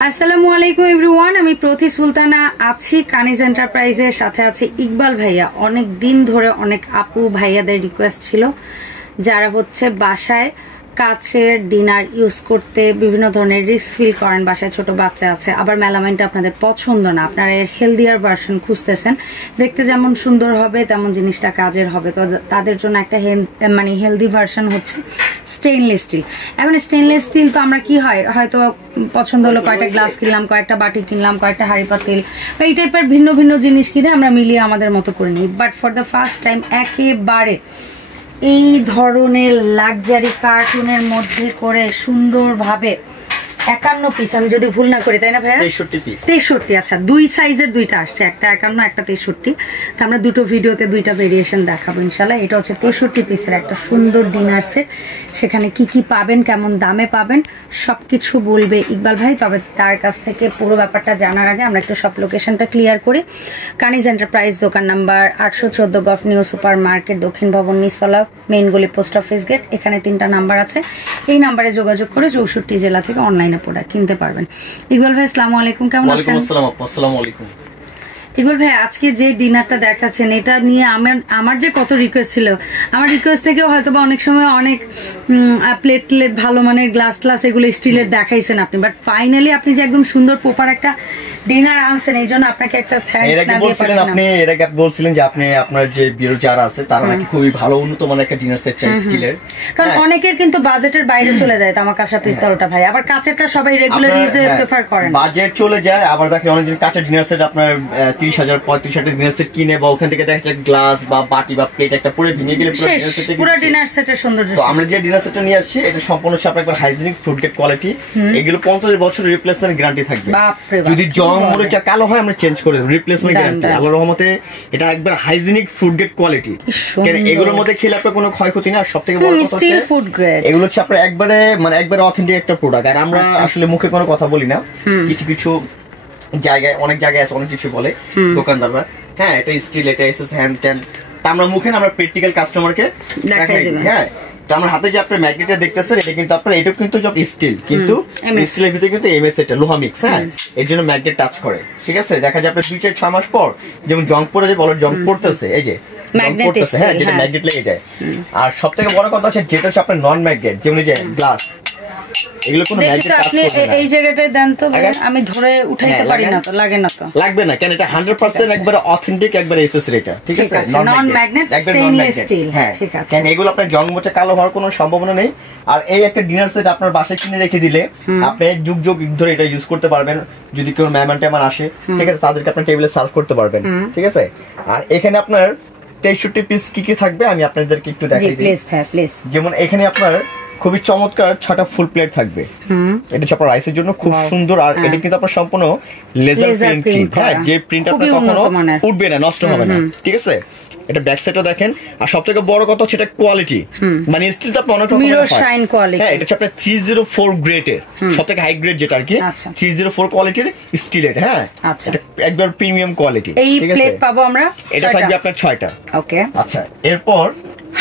আসসালামু আলাইকুম এভরিওয়ান, আমি প্রতি সুলতানা আছি কানিজ এন্টারপ্রাইজের সাথে আছে ইকবাল ভাইয়া। অনেক দিন ধরে অনেক আপু ভাইয়াদের রিকোয়েস্ট ছিল যারা হচ্ছে বাসায় কাচের ডিনার ইউজ করতে বিভিন্ন ধরনের রিস্ক ফিল করেন, বাসায় ছোট বাচ্চা আছে, আবার মেলামাইনটা আপনাদের পছন্দ না, আপনারা এর হেলদিয়ার ভার্সন খুঁজতেছেন, দেখতে যেমন সুন্দর হবে তেমন জিনিসটা কাজের হবে, তো তাদের জন্য একটা হেলদি ভার্সন হচ্ছে স্টেইনলেস স্টিল। এখন স্টেইনলেস স্টিল তো আমরা কি হয় হয়তো পছন্দ হলো কয়েকটা গ্লাস কিনলাম, কয়েকটা বাটি কিনলাম, কয়েকটা হাঁড়ি পাতিল বা এই টাইপের ভিন্ন ভিন্ন জিনিস কিনে আমরা মিলিয়ে আমাদের মতো করে নিই। But for the first time একেবারে এই ধরনের লাক্সারি কার্টুনের মধ্যে করে সুন্দরভাবে 51 পিস, আমি যদি ভুল না করি, তাই না ভাইয়া? 63 পিস। 63, আচ্ছা, দুই সাইজের দুইটা আসছে, একটা 51 একটা 63। তো আমরা দুটো ভিডিওতে দুইটা ভেরিয়েশন দেখাবো ইনশাল্লাহ। এটা হচ্ছে 63 পিসের একটা সুন্দর ডিনার সেট। সেখানে কি কি পাবেন, কেমন দামে পাবেন, সবকিছু বলবে ইকবাল ভাই। তবে তার কাছ থেকে পুরো ব্যাপারটা জানার আগে আমরা একটু সব লোকেশনটা ক্লিয়ার করি। কানিজ এন্টারপ্রাইজ, দোকান নাম্বার 814, গফ নিউ সুপার মার্কেট, দক্ষিণ ভবন, নিচতলা, মেইন গলি, পোস্ট অফিস গেট। এখানে 3টা নাম্বার আছে। এই নাম্বারে যোগাযোগ করে 64 জেলা থেকে অনলাইনে প্রোডাক্ট কিনতে পারবেন। ইকবাল ভাই আসসালামু আলাইকুম, কেমন আছেন? ওয়ালাইকুম আসসালাম। আসসালামু আলাইকুম। ইকবাল ভাই, আজকে যে ডিনারটা দেখাচ্ছেন এটা নিয়ে আমার যে কত রিকোয়েস্ট ছিল, আমার রিকোয়েস্ট থেকেও হয়তো বা অনেক সময় অনেক প্লেট ভালো মানের গ্লাস এগুলো স্টিলের দেখাইছেন আপনি, বাট ফাইনালি আপনি যে একদম সুন্দর প্রপার একটা ডিনার আনছেন, এই জন্য আপনাকে একটা থ্যাঙ্কস না দিয়ে পারছি না। আপনি এর আগে বলছিলেন যে আপনি আপনার যে বিরো যারা আছে তারা নাকি খুবই ভালো উন্নত মানের একটা ডিনার সেট চাই স্টিলের, কারণ অনেকের কিন্তু বাজেটের বাইরে চলে যায় তামাকাশা পিস্তলটা ভাই, আবার কাঁচেরটা সবাই রেগুলার ইউজে প্রেফার করেন। বাজেট চলে যায়, আবার দেখেন অনেকদিন কাঁচের ডিনার সেট আপনার 30,000 35,000 ডিনার সেট কিনে বা ওখান থেকে দেখা যায় গ্লাস বা বাটি বা প্লেট একটা পরে ভেঙে গেলে পুরো ডিনার সেটের সৌন্দর্য। তো আমরা যে ডিনার সেটটা নিয়ে আসছি এটা সম্পূর্ণ আপনার একবার হাইজিনিক ফুড গ্রেড কোয়ালিটি। এগুলো 50 বছরের রিপ্লেসমেন্ট গ্যারান্টি থাকবে। যদি জং মরিচা কালো হয় আমরা চেঞ্জ করে দেব, রিপ্লেসমেন্ট গ্যারান্টি। আল্লাহর রহমতে এটা একবার হাইজিনিক ফুড গ্রেড কোয়ালিটি। এগুলোর মধ্যে খেলে আপনার কোনো ক্ষয়ক্ষতি না। আর সবথেকে বড় কথা হচ্ছে ফুড গ্রেড, এগুলো হচ্ছে আপনার একবারে অথেন্টিক একটা প্রোডাক্ট। আর আমরা আসলে মুখে কোনো কথা বলি না, কিছু জায়গায় অনেক জায়গায় আছে অনেক কিছু বলে দোকানদাররা, হ্যাঁ এটা স্টিল, এটা এসএস হ্যান্ড ক্যান, তা আমরা মুখে না, আমরা প্র্যাকটিক্যাল কাস্টমারকে দেখাই দিই। হ্যাঁ, তো আমার হাতে যে আপনার ম্যাগনেটটা দেখতেছেন এটা কিন্তু আপনার এটা কিন্তু স্টিল, কিন্তু স্টিলের ভিতরে কিন্তু এমএস এটা লোহা মিক্স। হ্যাঁ, এর জন্য ম্যাগনেট টাচ করে, ঠিক আছে? দেখা যায় আপনার 2-4-6 মাস পর যেমন জং পড়ে যায়, বলার জং পড়তেছে, এই যে হ্যাঁ যেটা ম্যাগনেট লেগে যায়। আর সব থেকে বড় কথা হচ্ছে যেটা হচ্ছে আপনার নন ম্যাগনেট, যেমন এই যে গ্লাস, এগুলো কোনো ম্যাজিক কাজ করবে না। এই জায়গাটায় দেন তো, আমি ধরে উঠাইতে পারি না, তো লাগে না, তো লাগবে না কেন, এটা 100% একবারে অথেন্টিক, একবারে এসএস এটা, ঠিক আছে? নন ম্যাগনেট স্টেইনলেস স্টিল, হ্যাঁ ঠিক আছে। কেন এগুলো আপনার জং মোচা কালো হওয়ার কোনো সম্ভাবনা নেই। আর এই একটা ডিনার সেট আপনার বাসায় কিনে রেখে দিলে আপনি যুগ ধরে এটা ইউজ করতে পারবেন। যদি কেউ মেহমান টেমান আসে, ঠিক আছে, তাদেরকে আপনার টেবিলে সার্ভ করতে পারবেন, ঠিক আছে? আর এখানে আপনার 63 পিস কি থাকবে আমি আপনাদেরকে একটু দেখাই দিই। প্লিজ। যেমন এখানে আপনার খুবই চমৎকার 6টা ফুল প্লেট থাকবে। এটা হচ্ছে আপনার রাইসের জন্য খুব সুন্দর। আর এটা কিন্তু আপনার সম্পূর্ণ লেজার প্রিন্ট, হ্যাঁ, যে প্রিন্ট আপনার কখনো উঠবে না, নষ্ট হবে না, ঠিক আছে? এটা ব্যাক সাইডও দেখেন। আর সবথেকে বড় কথা হচ্ছে এটা কোয়ালিটি, মানে স্টিলটা আপনার অনেক রকম মিরর শাইন কোয়ালিটি। হ্যাঁ, এটা হচ্ছে আপনার 304 গ্রেডের, সবথেকে হাই গ্রেড যেটা আর কি, 304 কোয়ালিটির স্টিল এটা। হ্যাঁ, এটা একবার প্রিমিয়াম কোয়ালিটি। এই প্লেট পাবো আমরা, এটা থাকবে আপনার 6টা। ওকে, আচ্ছা, এরপর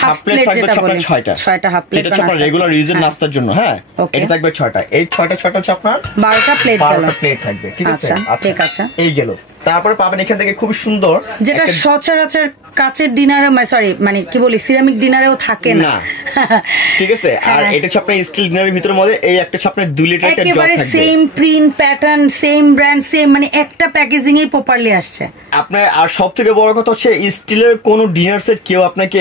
হাফ প্লেট থাকবে আপনার 6টা হাফ প্লেট, এটা হচ্ছে আপনার রেগুলার ইউজের নাস্তার জন্য। হ্যাঁ, এটা থাকবে 6টা। এই 6টা হচ্ছে আপনার 12টা প্লেট থাকবে, ঠিক আছে? ঠিক আছে, এই গেল। তারপরে পাবেন এখান থেকে খুব সুন্দর যেটা সচরাচর কাচের ডিনারে, মানে কি বলি, সিরামিক ডিনারেও থাকে না, ঠিক আছে? আর এটা হচ্ছে আপনার স্টিল ডিনারের ভিতরের মধ্যে এই একটা হচ্ছে আপনার 2 লিটার একটা জগ থাকবে, same print pattern, same brand, same, মানে একটা প্যাকেজিং এ প্রপারলি আসছে আপনার। আর সবথেকে বড় কথা হচ্ছে স্টিলের কোন ডিনার সেট কেউ আপনাকে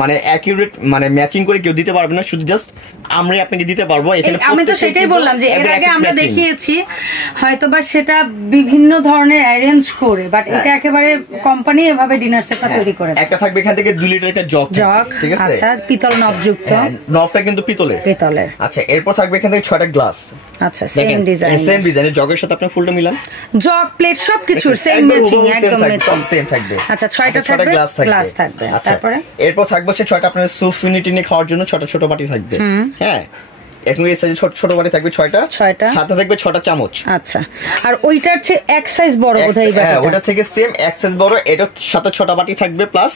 মানে অ্যাকুরেট মানে ম্যাচিং করে কেউ দিতে পারবে না, শুধু জাস্ট আমরাই আপনাকে দিতে পারবো। এখানে আমি তো সেটাই বললাম যে এর আগে আমরা দেখিয়েছি হয়তোবা সেটা বিভিন্ন ধরনের অ্যারেঞ্জ করে, বাট এটা একেবারে কোম্পানি এভাবে ডিনার সেটটা তৈরি করে। একটা থাকবে এখান থেকে 2 লিটার একটা জগ, ঠিক আছে? আচ্ছা, পিতল নব যুক্ত, নবটা কিন্তু পিতলের। আচ্ছা, এরপর থাকবে এখান থেকে 6টা গ্লাস। আচ্ছা, সেম ডিজাইনের জগের সাথে আপনার ফুলটা মিলান, জগ প্লেট সবকিছু সেম ম্যাচিং, একদম ম্যাচিং, সেম থাকবে। আচ্ছা, 6টা থাকবে, গ্লাস থাকবে। তারপরে এরপর থাকবে 6টা আপনার সুফিনিটি নিয়ে খাওয়ার জন্য ছোট বাটি থাকবে। হ্যাঁ, এখন এই সাইজে ছোট বাটি থাকবে 6টা, সাথে থাকবে 6টা চামচ। আচ্ছা, আর ওইটার চেয়ে এক সাইজ বড় বোধহয়, হ্যাঁ, ওটা থেকে সেম এক সাইজ বড়, এটার সাথে 6টা বাটি থাকবে প্লাস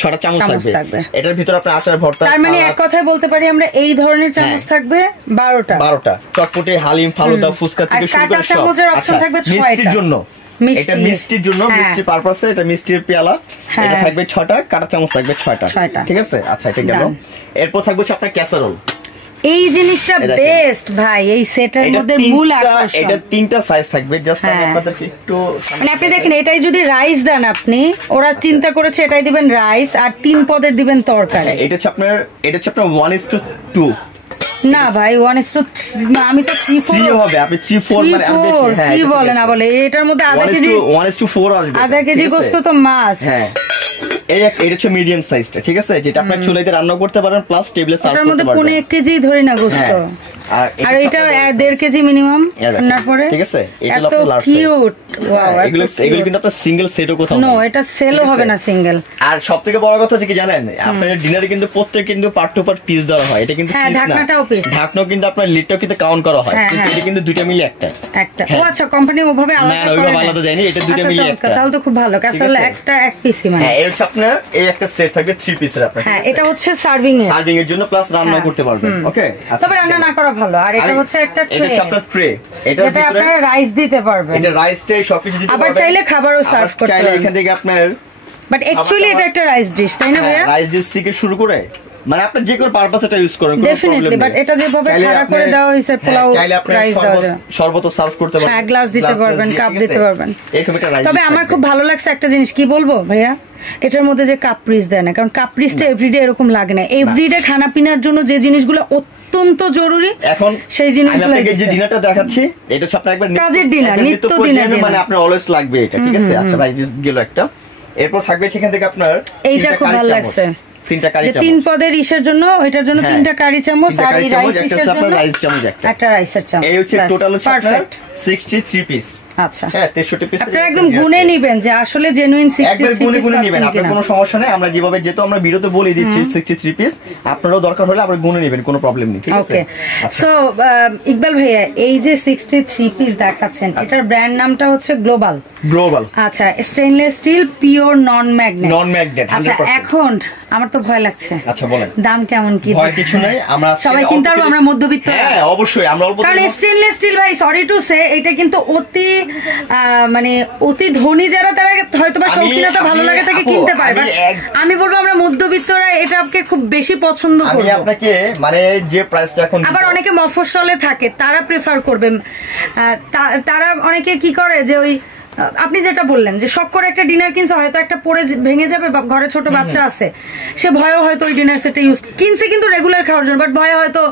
6টা চামচ থাকবে। এটার ভিতরে আপনার আচার ভর্তা, তার মানে এক কথায় বলতে পারি আমরা এই ধরনের চামচ থাকবে 12টা। চটপটি, হালিম, ফালুদা, ফুচকা থেকে শুরু করে সব। চামচের অপশন থাকবে 6টা। মিষ্টির জন্য এটা মিষ্টির জন্য, মিষ্টির পারপাসে এটা মিষ্টির পেয়ালা, এটা থাকবে 6টা, কাঁটা চামচ থাকবে 6টা, ঠিক আছে? আচ্ছা, এটা গেল। এরপর থাকবে আপনার ক্যাসারোল। এই জিনিসটা বেস্ট ভাই, এই সেটের মধ্যে মূল আকর্ষণ। এটা 3টা সাইজ থাকবে, জাস্ট আমি আপনাদেরকে একটু মানে আপনি দেখেন, এটাই যদি রাইস দেন আপনি, ওরা চিন্তা করেছে এটাই দিবেন রাইস আর 3 পদের দিবেন তরকারি। এটা হচ্ছে আপনার 1:2 না ভাই 1:3, আমি তো 3-4 হবে। আপনি 3-4 মানে আমি কি বলে না বলে, এটার মধ্যে আধা কেজি 1:4 আসবে, আধা কেজি গোশত তো মাছ। হ্যাঁ, এটা হচ্ছে মিডিয়াম সাইজটা, ঠিক আছে? যেটা আপনি চুলাইতে রান্না করতে পারেন, প্লাস টেবিলে সার্ভ করতে পারবেন। এটার মধ্যে 1 কেজি ধরে না গোশত, আর এটা 1.5 কেজি মিনিমাম রান্নার পরে, ঠিক আছে? এটা এত কিউট। ওয়াও, এগুলো কিন্তু আপনার সিঙ্গেল সেটও কোথাও নো, এটা সেলও হবে না সিঙ্গেল। আর সবথেকে বড় কথা হচ্ছে কি জানেন, আপনার ডিনারে কিন্তু প্রত্যেক কিন্তু পার্ট টু পার্ট পিস দেওয়া হয়। এটা কিন্তু পিস না, ঢাকনাটাও পিস, ঢাকনাও কিন্তু আপনার লিডটাও কিন্তু কাউন্ট করা হয়, কিন্তু এটা কিন্তু দুইটা মিলে একটা। ও আচ্ছা, কোম্পানি ওভাবে আলাদা করে না, ওইভাবে আলাদা দেয়নি, এটা দুইটা মিলে একটা। তাহলে তো খুব ভালো, কাঁচালে একটা এক পিসই মানে। হ্যাঁ, এর আপনার এই একটা সেট থাকবে 3 পিসের আপনার। হ্যাঁ, এটা হচ্ছে সার্ভিং এর জন্য, প্লাস রান্না করতে পারবেন। ওকে, তবে রান্না না করা ভালো। আর এটা হচ্ছে একটা ট্রে, এটা আপনার ট্রে, এটার ভিতরে আপনারা রাইস দিতে পারবেন, এটা রাইসটাই সবকিছু দিতে পারবেন। আবার চাইলে খাবারও সার্ভ করতে পারবেন, চাইলে এখান থেকে আপনার। বাট অ্যাকচুয়ালি এটা একটা রাইস ডিশ, তাই না ভাইয়া? রাইস ডিশ থেকে শুরু করে মানে আপনি যে কোনো পারপাসে এটা ইউজ করেন, কোনো প্রবলেম নেই। বাট এটা যেভাবে খাড়া করে দেওয়া হইছে, পোলাও রাইস দাও, শরবত সার্ভ করতে পারবেন, হ্যাঁ, গ্লাস দিতে পারবেন, কাপ দিতে পারবেন, এরকম একটা রাইস। তবে আমার খুব ভালো লাগছে একটা জিনিস, কি বলবো ভাইয়া, এটার মধ্যে যে কাপ্রিস দেয় না, কারণ কাপ্রিসটা এভরিডে এরকম লাগে না। এভরিডে খানা পিনার জন্য যে জিনিসগুলো অত্যন্ত জরুরি, এখন সেই জিনিসগুলো আমি আপনাকে যে ডিনারটা দেখাচ্ছি, এটা হচ্ছে আপনার একবার কাজের ডিনার, নিত্য দিনের মানে আপনার অলওয়েজ লাগবে এটা, ঠিক আছে? আচ্ছা ভাই, গেল একটা। এরপর থাকবে সেখান থেকে আপনার এইটা খুব ভালো লাগছে, 3টা কারি চামচ, 3 পদের ইসের জন্য, ওইটার জন্য 3টা কারি চামচ, আর এই রাইস ইসের জন্য রাইস চামচ একটা রাইসের চামচ। এই হচ্ছে টোটাল হচ্ছে আপনার 63 পিস। আচ্ছা, হ্যাঁ, 63 পিস। আপনি একদম গুনে নেবেন যে আসলে জেনুইন 63 পিস, গুনে নেবেন, আপনার কোনো সমস্যা নাই। আমরা যেভাবে যেহেতু আমরা ভিডিওতে বলে দিচ্ছি 63 পিস, আপনারও দরকার হলে আপনি গুনে নেবেন, কোনো প্রবলেম নেই, ঠিক আছে? সো ইকবাল ভাইয়া, এই যে 63 পিস দেখাচ্ছেন, এটার ব্র্যান্ড নামটা হচ্ছে গ্লোবাল। আচ্ছা, স্টেইনলেস স্টিল, পিওর নন ম্যাগনেট। আচ্ছা, এখন আমার তো ভয় লাগছে। আচ্ছা বলেন, দাম কেমন কি? ভয় কিছু নাই, আমরা সবাই কিনতে পারবো, আমরা মধ্যবিত্ত। হ্যাঁ, অবশ্যই আমরা অল্প, কারণ স্টেইনলেস স্টিল ভাই, সরি টু সে, এটা কিন্তু অতি মানে অতি ধনী যারা, তারা হয়তো বা শৌখিনতা ভালো লাগে তাকে কিনতে পারে। আমি বলবো আমরা মধ্যবিত্তরা এটাকে খুব বেশি পছন্দ করি। আমি আপনাকে মানে যে প্রাইসটা এখন, আবার অনেকে মফস্বলে থাকে, তারা প্রেফার করবে, তারা অনেকে কি করে যে ওই আপনি যেটা বললেন যে শখ করে একটা ডিনার কিনছে, হয়তো একটা পরে ভেঙে যাবে, বা ঘরে ছোট বাচ্চা আছে, সে ভয়ে হয়তো ওই ডিনার সেটটা ইউজ কিনছে কিন্তু রেগুলার খাওয়ার জন্য, বাট ভয়ে হয়তো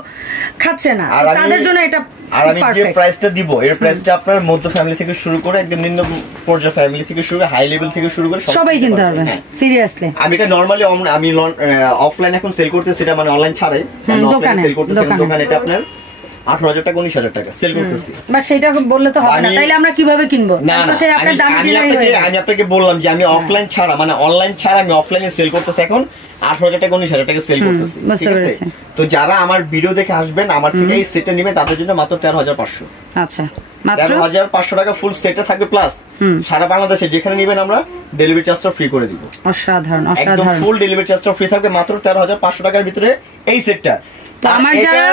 খাচ্ছে না, তাদের জন্য এটা। আর আমি যে প্রাইসটা দিব, এর প্রাইসটা আপনার মধ্য ফ্যামিলি থেকে শুরু করে একদম নিম্ন পর্যায়ে ফ্যামিলি থেকে শুরু করে হাই লেভেল থেকে শুরু করে সবাই কিনতে পারবে। সিরিয়াসলি, আমি এটা নরমালি আমি অফলাইন এখন সেল করতেছি, সেটা মানে অনলাইন ছাড়াই অফলাইন সেল করতেছি, দোকানে এটা আপনার 18,000 টাকা 19,000 টাকা সেল করতেছি। বাট সেটা বললে তো হবে না, তাইলে আমরা কিভাবে কিনবো? তো সেই আপনার দাম কিনাই হয়ে। আমি আপনাকে বললাম যে আমি অফলাইন ছাড়া মানে অনলাইন ছাড়া আমি অফলাইনে সেল করতেছি এখন 18,000 টাকা 19,000 টাকা সেল করতেছি, ঠিক আছে? তো যারা আমার ভিডিও দেখে আসবেন, আমার থেকে এই সেটটা নেবেন, তাদের জন্য মাত্র 13,500। আচ্ছা, মাত্র 13,500 টাকা ফুল সেটটা থাকবে, প্লাস সারা বাংলাদেশে যেখানে নেবেন আমরা ডেলিভারি চার্জটা ফ্রি করে দিব। অসাধারণ, একদম ফুল ডেলিভারি চার্জটা ফ্রি থাকবে মাত্র 13,500 টাকার ভিতরে এই সেটটা। তো আমার যারা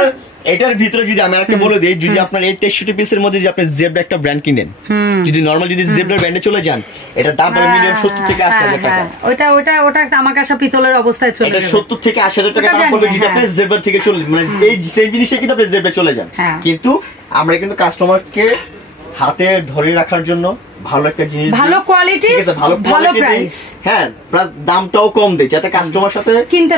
এটার ভিতরে যদি আমি একটা বলে দিই, যদি আপনার এই 63 পিসের মধ্যে যদি আপনি জেব্রা একটা ব্র্যান্ড কিনেন, যদি নরমাল যদি জেব্রা ব্র্যান্ডে চলে যান, এটা দাম পড়ে মিনিমাম 70 থেকে 80,000 টাকা। ওটা তামাকাশা পিতলের অবস্থায় চলে যাবে, এটা 70 থেকে 80,000 টাকা দাম পড়বে যদি আপনি জেব্রা থেকে চলে, মানে এই সেই জিনিসটা কিন্তু আপনি জেব্রা চলে যান। কিন্তু আমরা কিন্তু কাস্টমারকে হাতে ধরে রাখার জন্য ভালো একটা জিনিস, ভালো কোয়ালিটি, ঠিক আছে, ভালো প্রাইস, হ্যাঁ, প্লাস দামটাও কম দেই, যাতে কাস্টমার সাথে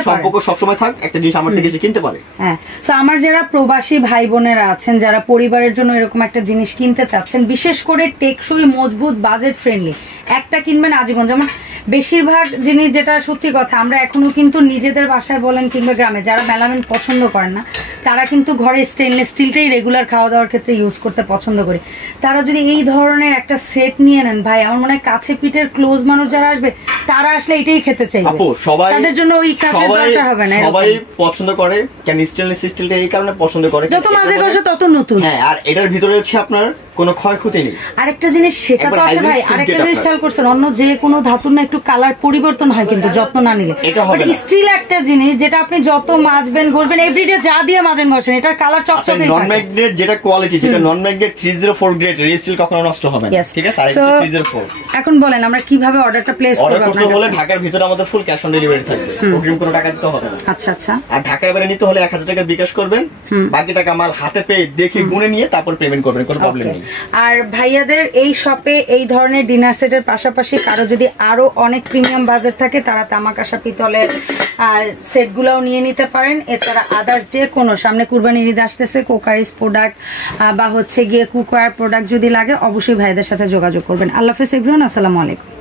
সম্পর্ক সব সময় থাক, একটা জিনিস আমার থেকে এসে কিনতে পারে। হ্যাঁ, সো আমার যারা প্রবাসী ভাই বোনেরা আছেন, যারা পরিবারের জন্য এরকম একটা জিনিস কিনতে চাচ্ছেন, বিশেষ করে টেকসই, মজবুত, বাজেট ফ্রেন্ডলি, একটা কিনবেন আজীবন। যেমন বেশিরভাগ জিনিস, যেটা সত্যি কথা, আমরা এখনো কিন্তু নিজেদের বাসায় বলেন কিংবা গ্রামে যারা মেলামেন পছন্দ করেন না, তারা কিন্তু ঘরে স্টেনলেস স্টিলটাই রেগুলার খাওয়া দাওয়ার ক্ষেত্রে ইউজ করতে পছন্দ করে। তারা যদি এই ধরনের একটা সেট নিয়ে নেন ভাই, আমার মনে হয় কাছে পিঠের ক্লোজ মানুষ যারা আসবে তারা আসলে এটাই খেতে চাইবে। আপু সবাই তাদের জন্য ওই কাঁচের দরকার হবে না। সবাই পছন্দ করে কেন স্টেনলেস স্টিলটা এই কারণে পছন্দ করে, যত মাঝে ঘষে তত নতুন। হ্যাঁ, আর এটার ভিতরে হচ্ছে আপনার কোনো ক্ষয়ক্ষতি নেই। আরেকটা জিনিস সেটা তো আছে ভাই, আরেকটা জিনিস খেয়াল করছেন, অন্য যে কোনো ধাতুর না একটু কালার পরিবর্তন হয় কিন্তু যত্ন না নিলে। স্টিল একটা জিনিস যেটা আপনি যত মাজবেন ঘষবেন এভরিডে যা দিয়ে মাজেন ঘষেন, এটার কালার চকচকে। নন ম্যাগনেট যেটা কোয়ালিটি, যেটা নন ম্যাগনেট 304 গ্রেড রিস্টিল কখনো নষ্ট হবে না, ঠিক আছে? আর এটা 304। এখন বলেন আমরা কিভাবে অর্ডারটা প্লেস করব? অর্ডার করতে হলে ঢাকার ভিতরে আমাদের ফুল ক্যাশ অন ডেলিভারি থাকবে, অগ্রিম কোনো টাকা দিতে হবে না। আচ্ছা আচ্ছা। আর ঢাকার বাইরে নিতে হলে 1000 টাকা বিকাশ করবেন, বাকি টাকা মাল হাতে পেয়ে দেখে গুনে নিয়ে তারপর পেমেন্ট করবেন, কোনো প্রবলেম নেই। আর ভাইয়াদের এই শপে এই ধরনের ডিনার সেটের পাশাপাশি কারো যদি আরো অনেক প্রিমিয়াম বাজেট থাকে তারা তামাকাশা পিতলের সেটগুলোও নিয়ে নিতে পারেন। এছাড়া আদার্স যে কোনো সামনে কুরবানির ঈদ আসতেছে, কোকারিস প্রোডাক্ট বা হচ্ছে গিয়ে কুকওয়্যার প্রোডাক্ট যদি লাগে অবশ্যই ভাইদের সাথে যোগাযোগ করবেন। আল্লাহ হাফেজ এভরিওয়ান, আসসালামু আলাইকুম।